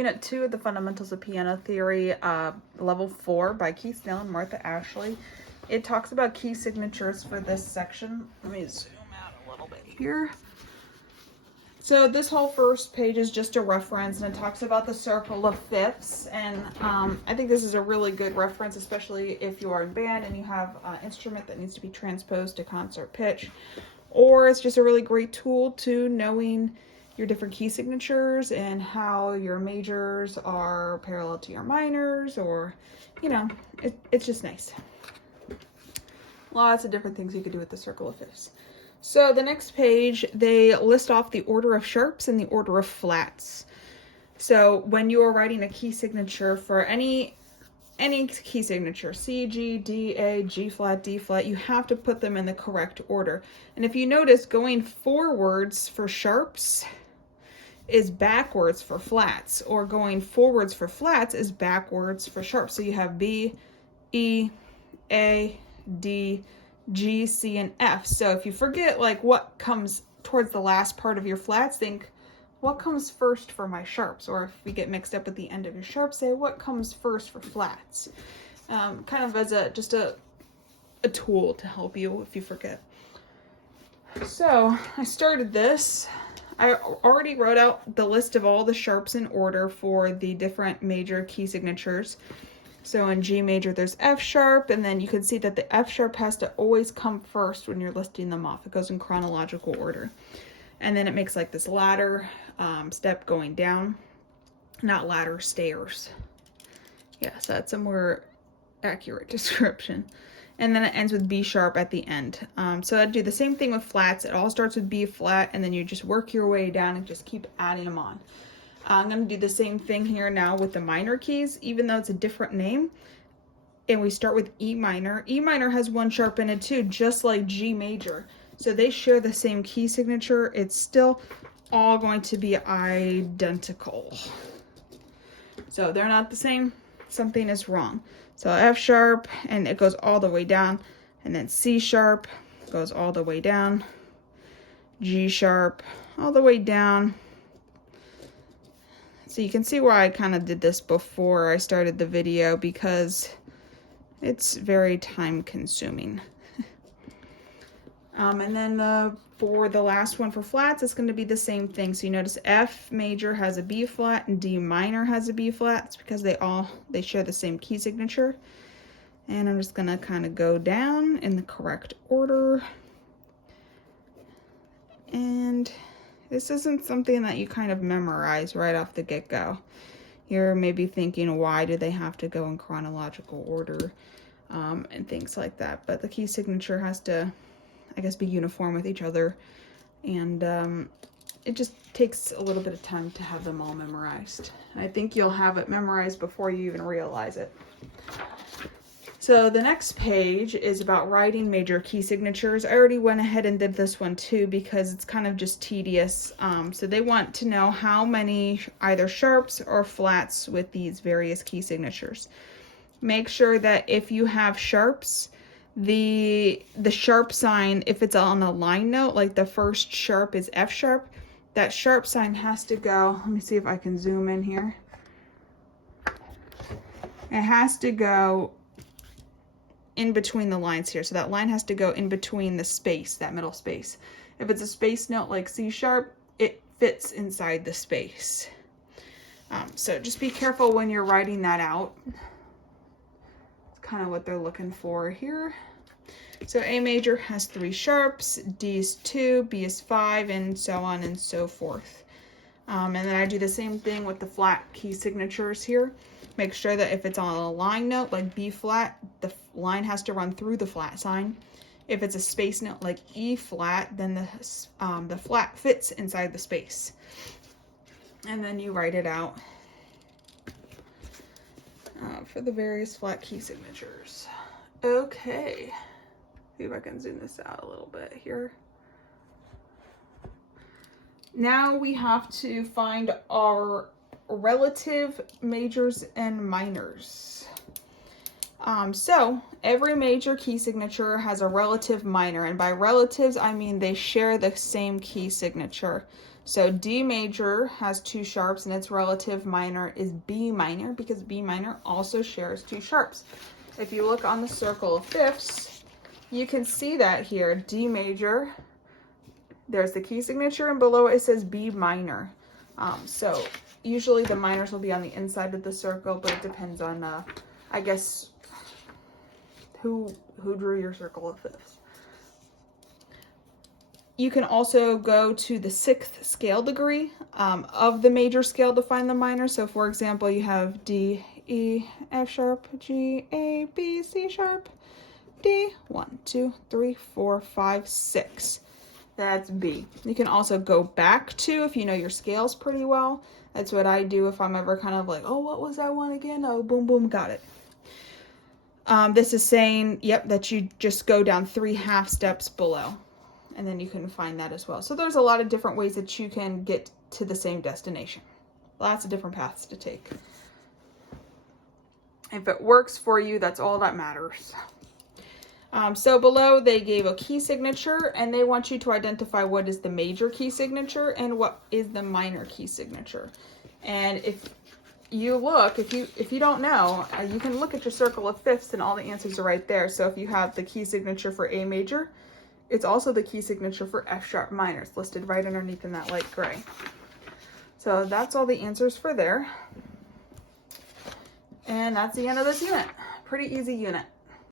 Unit 2 of the Fundamentals of Piano Theory, Level 4 by Keith Snell and Martha Ashley. It talks about key signatures for this section. Let me zoom out a little bit here. So this whole first page is just a reference, and it talks about the circle of fifths. And I think this is a really good reference, especially if you are in band and you have an instrument that needs to be transposed to concert pitch. Or it's just a really great tool to knowing your different key signatures and how your majors are parallel to your minors, or, you know, it's just nice. Lots of different things you could do with the circle of fifths. So the next page, they list off the order of sharps and the order of flats. So when you are writing a key signature for any key signature, C, G, D, A, G flat, D flat, you have to put them in the correct order. And if you notice, going forwards for sharps is backwards for flats, or going forwards for flats is backwards for sharps. So you have B, E, A, D, G, C, and F. So if you forget like what comes towards the last part of your flats, think what comes first for my sharps? Or if you get mixed up at the end of your sharps, say what comes first for flats? Kind of as just a tool to help you if you forget. So I started this. I already wrote out the list of all the sharps in order for the different major key signatures. So in G major, there's F sharp, and then you can see that the F sharp has to always come first when you're listing them off. It goes in chronological order. And then it makes like this ladder step going down, not ladder, stairs. Yeah, so that's a more accurate description. And then it ends with B sharp at the end. So I'd do the same thing with flats. It all starts with B flat, and then you just work your way down and just keep adding them on. I'm going to do the same thing here now with the minor keys, even though it's a different name. And we start with E minor. E minor has one sharp in it too, just like G major. So they share the same key signature. It's still all going to be identical. So they're not the same. Something is wrong. So F sharp, and it goes all the way down. And then C sharp goes all the way down. G sharp, all the way down. So you can see why I kind of did this before I started the video, because it's very time consuming. And then for the last one for flats, it's going to be the same thing. So you notice F major has a B flat and D minor has a B flat. It's because they share the same key signature. And I'm just going to kind of go down in the correct order. And this isn't something that you kind of memorize right off the get-go. You're maybe thinking, why do they have to go in chronological order, and things like that. But the key signature has to, I guess, be uniform with each other. And it just takes a little bit of time to have them all memorized. I think you'll have it memorized before you even realize it. So the next page is about writing major key signatures. I already went ahead and did this one too, because it's kind of just tedious. So they want to know how many either sharps or flats with these various key signatures. Make sure that if you have sharps, the sharp sign, if it's on a line note, like the first sharp is F sharp, that sharp sign has to go, let me see if I can zoom in here. It has to go in between the lines here. So that line has to go in between the space, that middle space. If it's a space note like C sharp, it fits inside the space. So just be careful when you're writing that out. It's kind of what they're looking for here. So A major has 3 sharps, D is 2, B is 5, and so on and so forth. And then I do the same thing with the flat key signatures here. Make sure that if it's on a line note like B flat, the line has to run through the flat sign. If it's a space note like E flat, then the flat fits inside the space. And then you write it out for the various flat key signatures. Okay, see if I can zoom this out a little bit here. Now we have to find our relative majors and minors. So every major key signature has a relative minor, and by relatives I mean they share the same key signature. So D major has 2 sharps and its relative minor is B minor because B minor also shares 2 sharps. If you look on the circle of fifths, you can see that here, D major, there's the key signature, and below it says B minor. So usually the minors will be on the inside of the circle, but it depends on, I guess, who drew your circle of fifths. You can also go to the 6th scale degree of the major scale to find the minor. So for example, you have D, E, F sharp, G, A, B, C sharp, D, 1, 2, 3, 4, 5, 6. That's B. You can also go back to, if you know your scales pretty well. That's what I do if I'm ever kind of like, oh, what was that one again? Oh, boom, boom, got it. This is saying, yep, that you just go down 3 half steps below. And then you can find that as well. So there's a lot of different ways that you can get to the same destination. Lots of different paths to take. If it works for you, that's all that matters. So below they gave a key signature, and they want you to identify what is the major key signature and what is the minor key signature. And if you look, if you don't know, you can look at your circle of fifths and all the answers are right there. So if you have the key signature for A major, it's also the key signature for F sharp minor. It's listed right underneath in that light gray. So that's all the answers for there. And that's the end of this unit. Pretty easy unit.